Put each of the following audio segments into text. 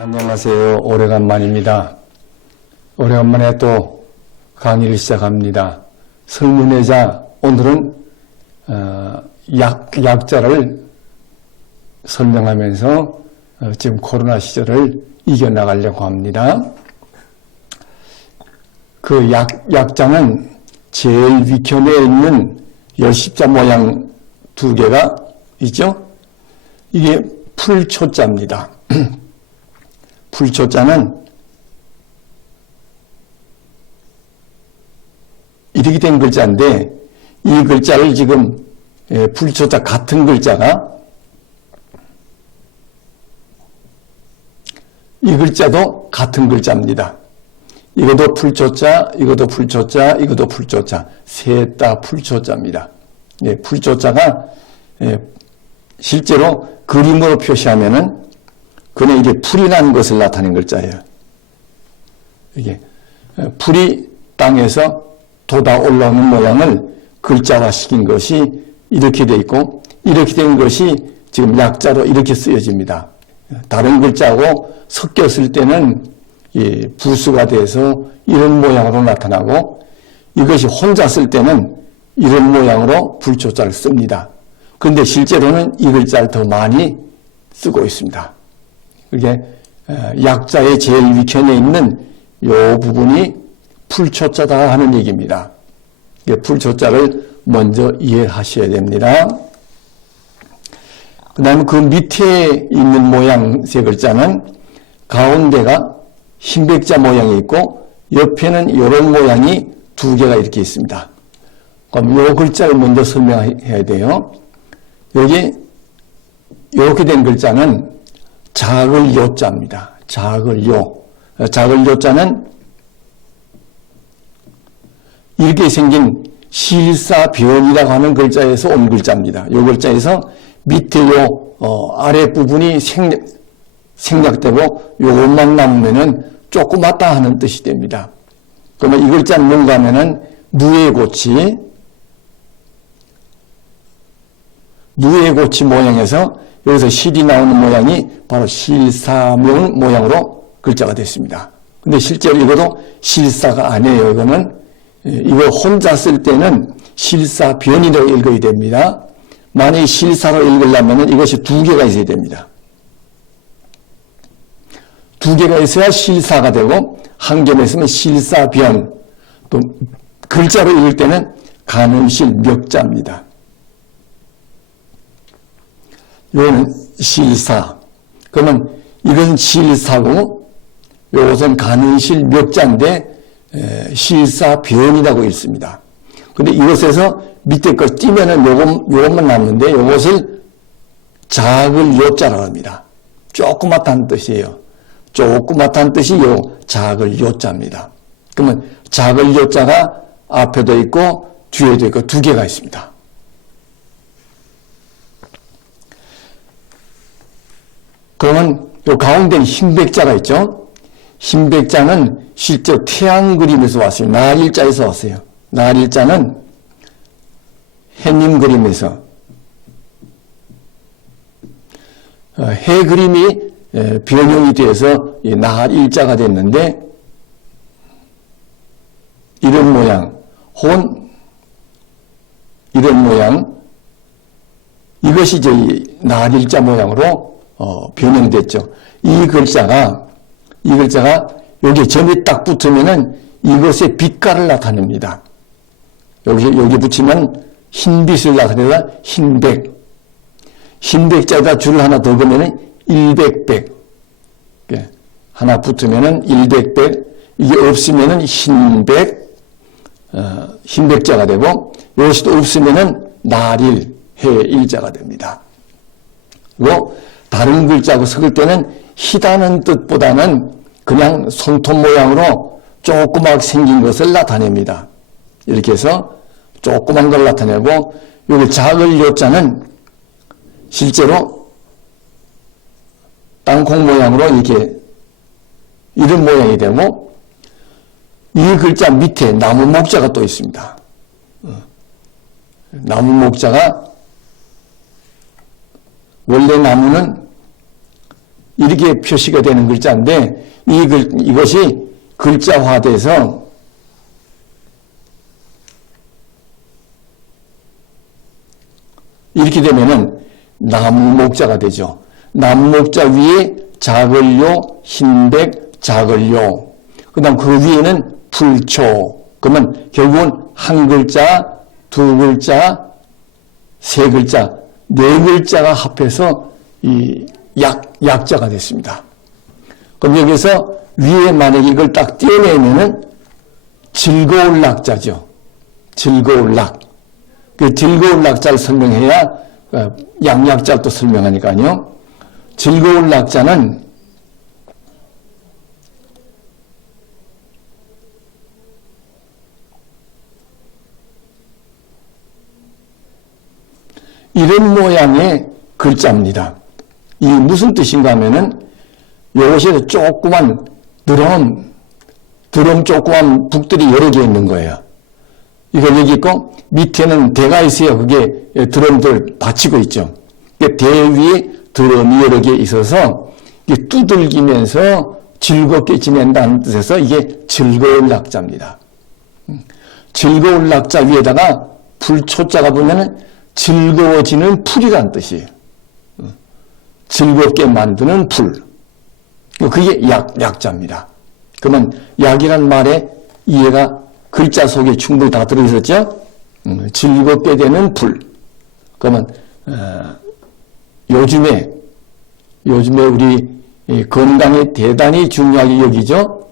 안녕하세요. 오래간만입니다. 오래간만에 또 강의를 시작합니다. 설문회자 오늘은 약자를 설명하면서 지금 코로나 시절을 이겨나가려고 합니다. 그 약자는 제일 위편에 있는 열십자 모양 두 개가 있죠? 이게 풀초자입니다. 풀초자는 이렇게 된 글자인데 이 글자를 지금 풀초자 같은 글자가 이 글자도 같은 글자입니다. 이것도 풀초자, 이것도 풀초자, 이것도 풀초자, 셋 다 풀초자입니다. 풀초자가 실제로 그림으로 표시하면은 그는 이게 풀이 난 것을 나타낸 글자예요. 이게 풀이 땅에서 돋아 올라오는 모양을 글자화시킨 것이 이렇게 돼 있고 이렇게 된 것이 지금 약자로 이렇게 쓰여집니다. 다른 글자하고 섞였을 때는 부수가 돼서 이런 모양으로 나타나고 이것이 혼자 쓸 때는 이런 모양으로 불초자를 씁니다. 그런데 실제로는 이 글자를 더 많이 쓰고 있습니다. 이게 약자의 제일 위편에 있는 이 부분이 풀초자다 하는 얘기입니다. 풀초자를 먼저 이해하셔야 됩니다. 그 다음에 그 밑에 있는 모양 세 글자는 가운데가 흰백자 모양이 있고 옆에는 이런 모양이 두 개가 이렇게 있습니다. 그럼 이 글자를 먼저 설명해야 돼요. 여기 이렇게 된 글자는 작을 요자입니다. 작을 요. 작을 요자는 이렇게 생긴 실사변이라고 하는 글자에서 온 글자입니다. 이 글자에서 밑에 요 아랫부분이 생략되고 요것만 남으면은 조그맣다 하는 뜻이 됩니다. 그러면 이 글자는 뭔가 하면은 누에고치 모양에서 여기서 실이 나오는 모양이 바로 실사명 모양으로 글자가 됐습니다. 근데 실제로 이것도 실사가 아니에요. 이거 혼자 쓸 때는 실사변이라고 읽어야 됩니다. 만약에 실사로 읽으려면 이것이 두 개가 있어야 됩니다. 두 개가 있어야 실사가 되고 한 개만 있으면 실사변. 또 글자로 읽을 때는 가늠실 멱자입니다. 이거는 실사. 그러면 이건 실사고 이것은 가늠실 멱자인데 실사변이라고 읽습니다. 근데 이것에서 밑에 걸 띄면은 요것만 남는데 요것을 작을 요자라고 합니다. 조그맣다는 뜻이에요. 조그맣다는 뜻이 요 작을 요자입니다. 그러면 작을 요자가 앞에도 있고 뒤에도 있고 두 개가 있습니다. 그러면 요 가운데는 흰백자가 있죠. 흰백자는 실제 태양 그림에서 왔어요. 날일자에서 왔어요. 날일자는 해님 그림에서 해 그림이 변형이 돼서 날일자가 됐는데 이런 모양, 이런 모양 이것이 저희 날일자 모양으로 변형됐죠. 이 글자가 여기 점이 딱 붙으면은 이것의 빛깔을 나타냅니다. 여기 붙이면 흰빛을 나타내다 흰백. 흰백자에다 줄을 하나 더 그으면은 일백백. 하나 붙으면은 일백백. 이게 없으면은 흰백자가 되고, 이것이 또 없으면은 날일, 해일자가 됩니다. 그리고 다른 글자하고 섞을 때는 희다는 뜻보다는 그냥 손톱 모양으로 조그맣게 생긴 것을 나타냅니다. 이렇게 해서 조그만 걸 나타내고, 여기 작을 요자는 실제로 땅콩 모양으로 이렇게 이런 모양이 되고, 이 글자 밑에 나무 목자가 또 있습니다. 나무 목자가 원래 나무는 이렇게 표시가 되는 글자인데 이것이 글자화돼서 이렇게 되면은 나무목자가 되죠. 나무목자 위에 작을 요, 흰백, 작을 요. 그 다음 그 위에는 불초. 그러면 결국은 한 글자, 두 글자, 세 글자, 네 글자가 합해서 이 약자가 됐습니다. 그럼 여기서 위에 만약에 이걸 딱 떼어내면은 즐거울 낙자죠. 즐거울 낙. 그 즐거울 낙자를 설명해야 양약자를 또 설명하니까요. 즐거울 낙자는 이런 모양의 글자입니다. 이 무슨 뜻인가 하면은 이것이 조그만 드럼 조그만 북들이 여러 개 있는 거예요. 이거 여기 있고 밑에는 대가 있어요. 그게 드럼들 받치고 있죠. 대 위에 드럼이 여러 개 있어서 이게 두들기면서 즐겁게 지낸다는 뜻에서 이게 즐거울 낙자입니다. 즐거울 낙자 위에다가 불초자가 보면은 즐거워지는 풀이란 뜻이에요. 즐겁게 만드는 풀. 그게 약자입니다. 그러면 약이란 말에 이해가 글자 속에 충분히 다 들어있었죠? 즐겁게 되는 풀. 그러면 요즘에 우리 건강이 대단히 중요하게 여기죠?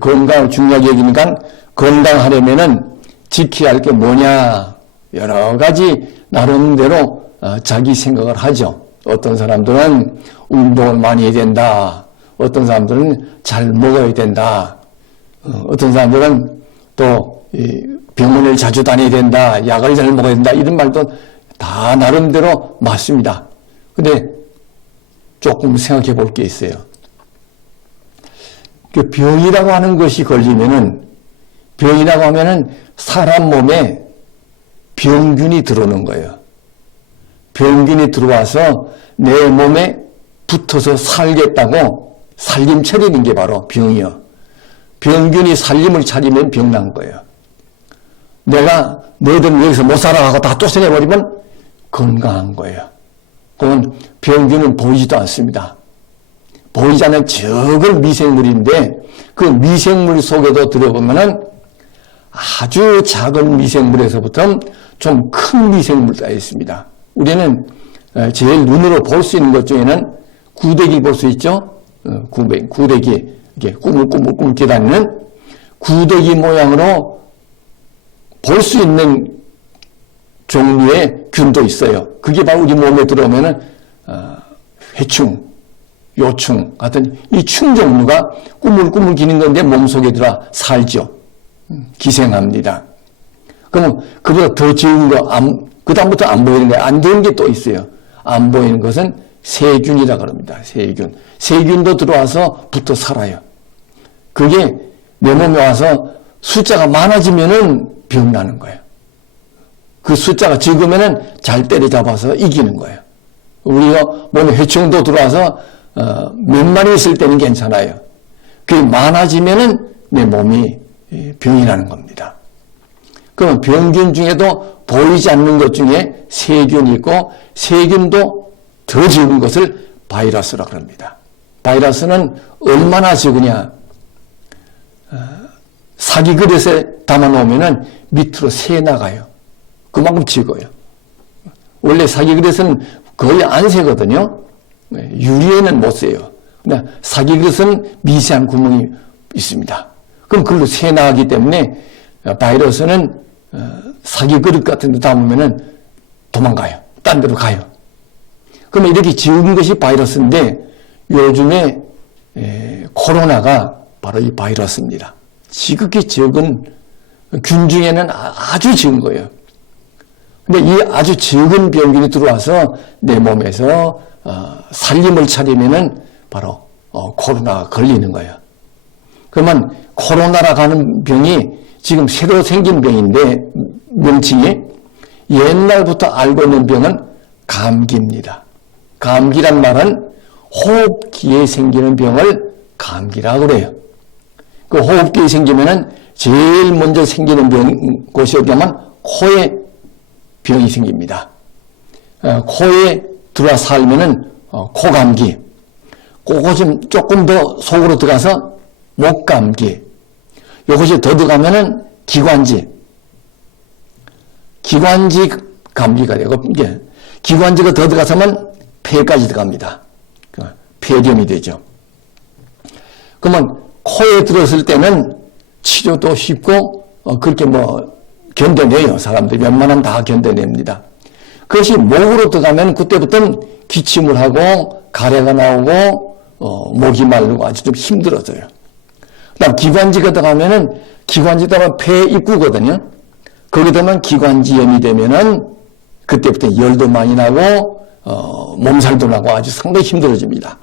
건강을 중요하게 여기니까 건강하려면은 지켜야 할 게 뭐냐? 여러 가지 나름대로 자기 생각을 하죠. 어떤 사람들은 운동을 많이 해야 된다. 어떤 사람들은 잘 먹어야 된다. 어떤 사람들은 또 병원을 자주 다녀야 된다. 약을 잘 먹어야 된다. 이런 말도 다 나름대로 맞습니다. 근데 조금 생각해 볼 게 있어요. 그 병이라고 하는 것이 걸리면은, 병이라고 하면은 사람 몸에 병균이 들어오는 거예요. 병균이 들어와서 내 몸에 붙어서 살겠다고 살림 차리는 게 바로 병이요. 병균이 살림을 차리면 병난 거예요. 내가 너희들 여기서 못 살아가고 다 쫓아내버리면 건강한 거예요. 그건 병균은 보이지도 않습니다. 보이지 않는 적은 미생물인데 그 미생물 속에도 들어보면은 아주 작은 미생물에서부터 좀 큰 미생물도 있습니다. 우리는 제일 눈으로 볼 수 있는 것 중에는 구데기 볼 수 있죠? 구데기, 이게 꾸물꾸물 다니는 구데기 모양으로 볼 수 있는 종류의 균도 있어요. 그게 바로 우리 몸에 들어오면은 회충, 요충 같은 이 충 종류가 꾸물꾸물 기는 건데 몸속에 들어와 살죠. 기생합니다. 그러면 그보다 더 적은 거, 그 다음부터 안 보이는 거예요. 안 되는 게 또 있어요. 안 보이는 것은 세균이라 그럽니다. 세균. 세균도 들어와서 붙어 살아요. 그게 내 몸에 와서 숫자가 많아지면은 병나는 거예요. 그 숫자가 적으면은 잘 때려잡아서 이기는 거예요. 우리가 몸에 회충도 들어와서 몇 마리 있을 때는 괜찮아요. 그게 많아지면은 내 몸이 병이 나는 겁니다. 그럼 병균 중에도 보이지 않는 것 중에 세균이 있고 세균도 더 적은 것을 바이러스라고 합니다. 바이러스는 얼마나 적으냐? 사기 그릇에 담아놓으면 밑으로 새 나가요. 그만큼 적어요. 원래 사기 그릇은 거의 안 새거든요. 유리에는 못 새요. 근데 사기 그릇은 미세한 구멍이 있습니다. 그럼 그걸로 새 나가기 때문에 바이러스는 사기 그릇 같은 데 담으면 도망가요. 딴 데로 가요. 그러면 이렇게 적은 것이 바이러스인데 요즘에 코로나가 바로 이 바이러스입니다. 지극히 적은 균 중에는 아주 적은 거예요. 근데 이 아주 적은 병균이 들어와서 내 몸에서 살림을 차리면은 바로 코로나가 걸리는 거예요. 그러면 코로나라고 하는 병이 지금 새로 생긴 병인데 명칭이 옛날부터 알고 있는 병은 감기입니다. 감기란 말은 호흡기에 생기는 병을 감기라고 그래요. 그 호흡기에 생기면은 제일 먼저 생기는 곳이 어디냐면 코에 병이 생깁니다. 코에 들어와 살면은 코감기, 그거 좀 조금 더 속으로 들어가서 목감기, 이것이 더 들어가면은 기관지 감기가 되고, 이게 기관지가 더 들어가서면 폐까지 들어갑니다. 폐렴이 되죠. 그러면 코에 들었을 때는 치료도 쉽고 그렇게 견뎌내요. 사람들이 웬만하면 다 견뎌냅니다. 그것이 목으로 들어가면 그때부터는 기침을 하고 가래가 나오고 목이 마르고 아주 좀 힘들어져요. 그다음 기관지가 들어가면은 기관지가 들어가면 폐 입구거든요. 거기 들어가면 기관지염이 되면은 그때부터 열도 많이 나고 몸살도 나고 아주 상당히 힘들어집니다.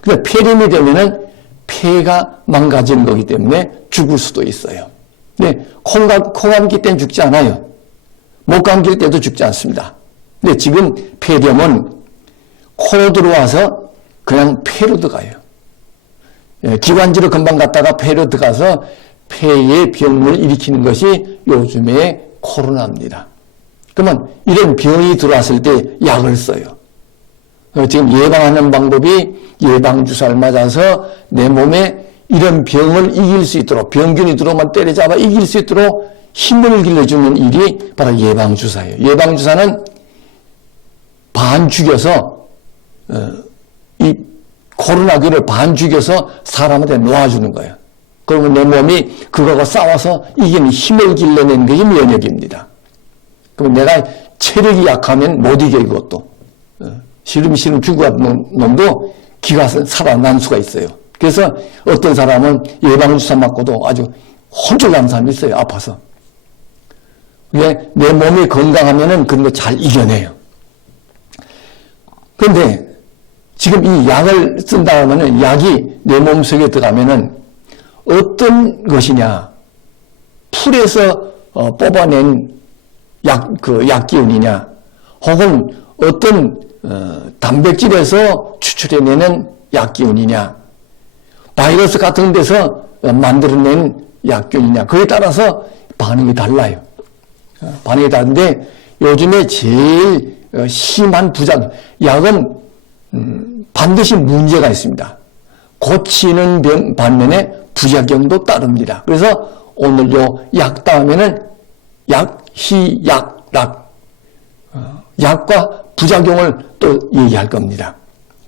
근데 폐렴이 되면은 폐가 망가지는 거기 때문에 죽을 수도 있어요. 근데 코감기 때는 죽지 않아요. 목감기 때도 죽지 않습니다. 근데 지금 폐렴은 코로 들어와서 그냥 폐로 들어가요. 기관지로 금방 갔다가 폐로 들어가서 폐에 병을 일으키는 것이 요즘의 코로나입니다. 그러면 이런 병이 들어왔을 때 약을 써요. 지금 예방하는 방법이 예방주사를 맞아서 내 몸에 이런 병을 이길 수 있도록, 병균이 들어오면 때려잡아 이길 수 있도록 힘을 길러주는 일이 바로 예방주사예요. 예방주사는 반 죽여서 이 코로나균을 반 죽여서 사람한테 놓아주는 거예요. 그러면 내 몸이 그거하고 싸워서 이기는 힘을 길러내는 것이 면역입니다. 그럼 내가 체력이 약하면 못 이겨 이것도. 시름시름 죽어가는 놈도 기가 살아난 수가 있어요. 그래서 어떤 사람은 예방주사 맞고도 아주 혼쭐난 사람이 있어요. 아파서. 내 몸이 건강하면은 그런 거 잘 이겨내요. 그런데 지금 이 약을 쓴다 하면은 약이 내 몸속에 들어가면은 어떤 것이냐. 풀에서 뽑아낸 약기운이냐. 혹은 어떤 단백질에서 추출해내는 약기운이냐, 바이러스 같은 데서 만들어낸 약균이냐, 그에 따라서 반응이 달라요. 반응이 다른데 요즘에 제일 심한 부작, 약은 반드시 문제가 있습니다. 고치는 병 반면에 부작용도 따릅니다. 그래서 오늘 요 약 다음에는 약, 희, 약, 락, 약과 부작용을 또 얘기할 겁니다.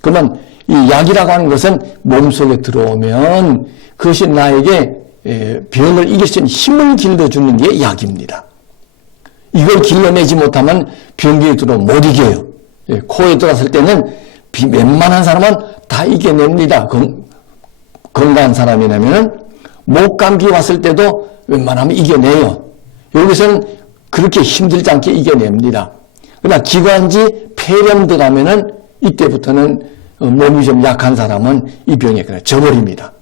그러면 이 약이라고 하는 것은 몸속에 들어오면 그것이 나에게 병을 이길 수 있는 힘을 길러주는 게 약입니다. 이걸 길러내지 못하면 병균이 들어오면 못 이겨요. 코에 들어갔을 때는 웬만한 사람은 다 이겨냅니다. 건강한 사람이라면 목감기 왔을 때도 웬만하면 이겨내요. 여기서는 그렇게 힘들지 않게 이겨냅니다. 그러나 기관지 폐렴 들어가면은 이때부터는 몸이 좀 약한 사람은 이 병에 그냥 져버립니다.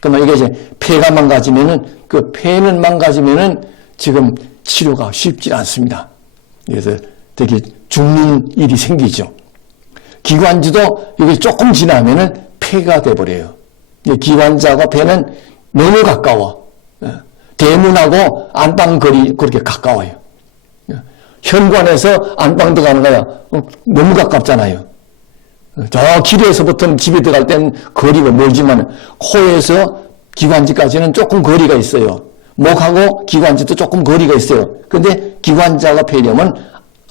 그러면 이게 이제 폐가 망가지면은 그 폐는 망가지면은 지금 치료가 쉽지 않습니다. 그래서 되게 죽는 일이 생기죠. 기관지도 여기 조금 지나면은 폐가 돼버려요. 기관지하고 폐는 너무 가까워. 대문하고 안방거리 그렇게 가까워요. 현관에서 안방 들어가는 거야. 너무 가깝잖아요. 저 길에서부터는 집에 들어갈 때는 거리가 멀지만 코에서 기관지까지는 조금 거리가 있어요. 목하고 기관지도 조금 거리가 있어요. 그런데 기관지하고 폐렴은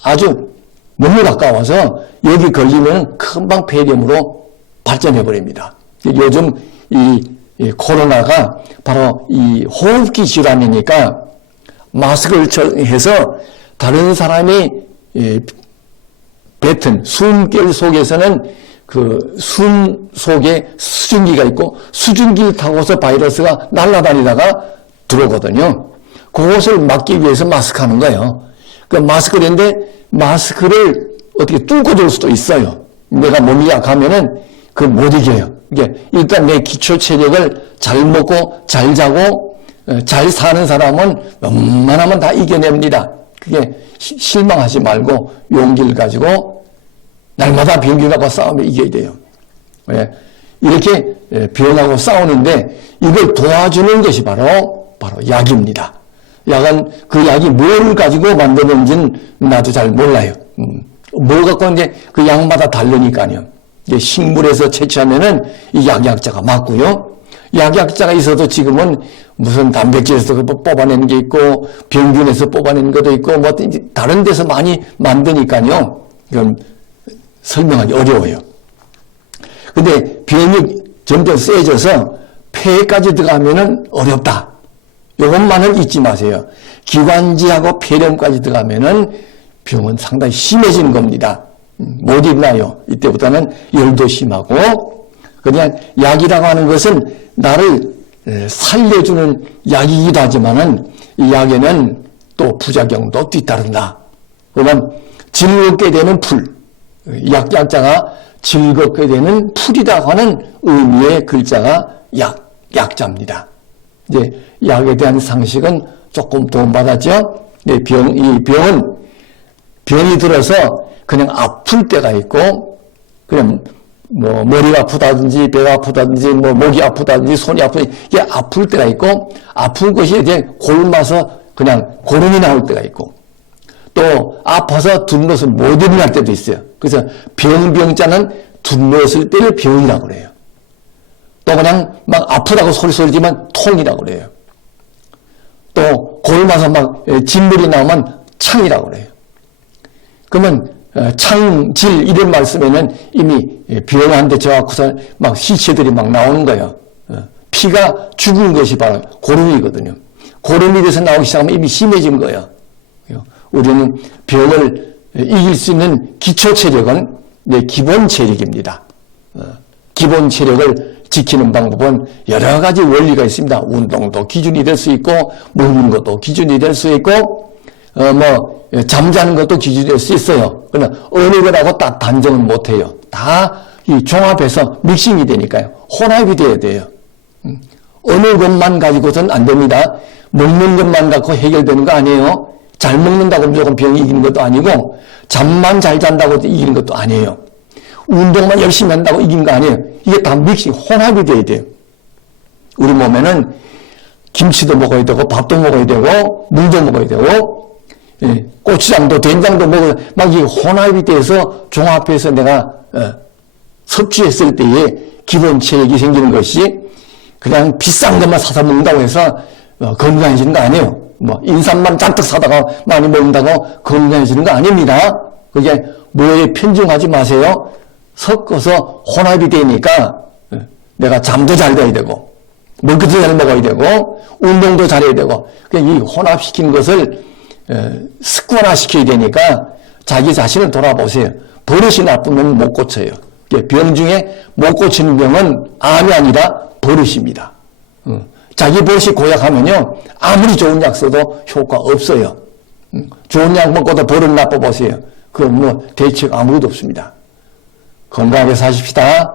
아주 너무 가까워서 여기 걸리면 금방 폐렴으로 발전해 버립니다. 요즘 이 코로나가 바로 이 호흡기 질환이니까 마스크를 해서 다른 사람이 뱉은 숨결 속에서는 그 숨 속에 수증기가 있고 수증기를 타고서 바이러스가 날아다니다가 들어오거든요. 그것을 막기 위해서 마스크 하는 거예요. 그 마스크를 했는데 마스크를 어떻게 뚫고 들 수도 있어요. 내가 몸이 약하면은 그걸 못 이겨요. 이게 일단 내 기초 체력을 잘 먹고 잘 자고 잘 사는 사람은 웬만하면 다 이겨냅니다. 그게 실망하지 말고 용기를 가지고 날마다 병균하고 싸우며 이겨야 돼요. 예, 이렇게 병하고 싸우는데 이걸 도와주는 것이 바로 약입니다. 약은 그 약이 뭘 가지고 만드는지는 나도 잘 몰라요. 뭐 갖고 이제 그 약마다 다르니까요. 이제 식물에서 채취하면은 이 약약자가 맞고요. 약약자가 있어도 지금은 무슨 단백질에서 뽑아내는 게 있고 병균에서 뽑아내는 것도 있고 뭐 다른 데서 많이 만드니까요. 이건 설명하기 어려워요. 근데 병이 점점 세져서 폐까지 들어가면은 어렵다. 이것만은 잊지 마세요. 기관지하고 폐렴까지 들어가면은 병은 상당히 심해지는 겁니다. 못 입나요? 이때부터는 열도 심하고 그냥 약이라고 하는 것은 나를 살려주는 약이기도 하지만은 이 약에는 또 부작용도 뒤따른다. 그러면 즐겁게 되는 풀, 약자가 즐겁게 되는 풀이라고 하는 의미의 글자가 약자입니다. 이제 약에 대한 상식은 조금 도움받았죠. 이 병은 병이 들어서 그냥 아플 때가 있고, 그냥 뭐 머리가 아프다든지 배가 아프다든지 뭐 목이 아프다든지 손이 아프다든지 이게 아플 때가 있고, 아픈 것이 이제 골마서 그냥 고름이 나올 때가 있고, 또 아파서 둘러서 못 일어날 때도 있어요. 그래서 병자는 둘러쓸 때를 병이라고 그래요. 또 그냥 막 아프다고 소리지만 통이라고 그래요. 또 골마서 막 진물이 나오면 창이라고 그래요. 그러면 창질 이런 말씀에는 이미 병한테 져갖고서 막 시체들이 막 나오는 거예요. 피가 죽은 것이 바로 고름이거든요. 고름이 돼서 나오기 시작하면 이미 심해진 거예요. 우리는 병을 이길 수 있는 기초 체력은 기본 체력입니다. 기본 체력을 지키는 방법은 여러 가지 원리가 있습니다. 운동도 기준이 될 수 있고, 먹는 것도 기준이 될 수 있고, 잠자는 것도 기준이 될 수 있어요. 그러나 어느 거라고 딱 단정은 못 해요. 다 이 종합해서 믹싱이 되니까요. 혼합이 돼야 돼요. 어느 것만 가지고서는 안 됩니다. 먹는 것만 갖고 해결되는 거 아니에요. 잘 먹는다고 무조건 병이 이기는 것도 아니고, 잠만 잘 잔다고 이기는 것도 아니에요. 운동만 열심히 한다고 이기는 거 아니에요. 이게 다 믹싱, 혼합이 돼야 돼요. 우리 몸에는 김치도 먹어야 되고, 밥도 먹어야 되고, 물도 먹어야 되고, 고추장도 된장도 먹어야 되고, 막 이 혼합이 돼서 종합해서 내가 섭취했을 때에 기본 체력이 생기는 것이 그냥 비싼 것만 사서 먹는다고 해서 건강해지는 거 아니에요. 뭐 인삼만 잔뜩 사다가 많이 먹는다고 건강해지는 거 아닙니다. 그게 뭐에 편중하지 마세요. 섞어서 혼합이 되니까 내가 잠도 잘 자야 되고 먹을 것도 잘 먹어야 되고 운동도 잘해야 되고 이 혼합시킨 것을 습관화시켜야 되니까 자기 자신을 돌아보세요. 버릇이 나쁘면 못 고쳐요. 병 중에 못 고치는 병은 암이 아니라 버릇입니다. 자기 버릇이 고약하면요 아무리 좋은 약 써도 효과 없어요. 좋은 약 먹고도 버릇 나빠 보세요. 그건 뭐 대책 아무것도 없습니다. 건강하게 사십시다.